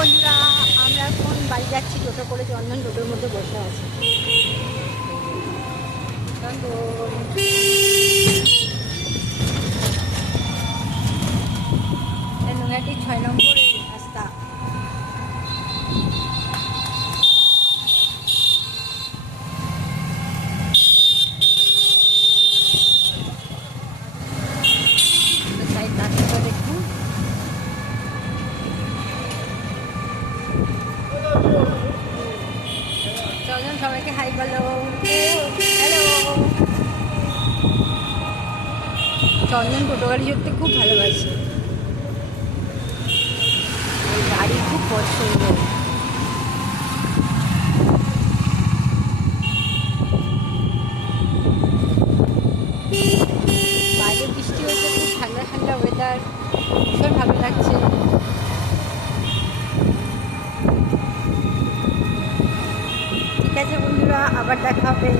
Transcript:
বন্ধুরা, আমরা এখন বাড়ি যাচ্ছি টোটো করে। চন্দন টোটোর মধ্যে বসে আছে। নোংরাটি 6 নম্বরের রাস্তা। দেখুন, চন্দন সবাইকে হাই বলো। হ্যালো। চন্দন টোটো গাড়ি চড়তে খুব ভালোবাসে। এই গাড়ি খুব পছন্দ। বাইরে বৃষ্টি হচ্ছে, খুব ঠান্ডা ঠান্ডা ওয়েদার, ভীষণ ভালো লাগছে। ঠিক আছে বন্ধুরা, আবার দেখা হবে।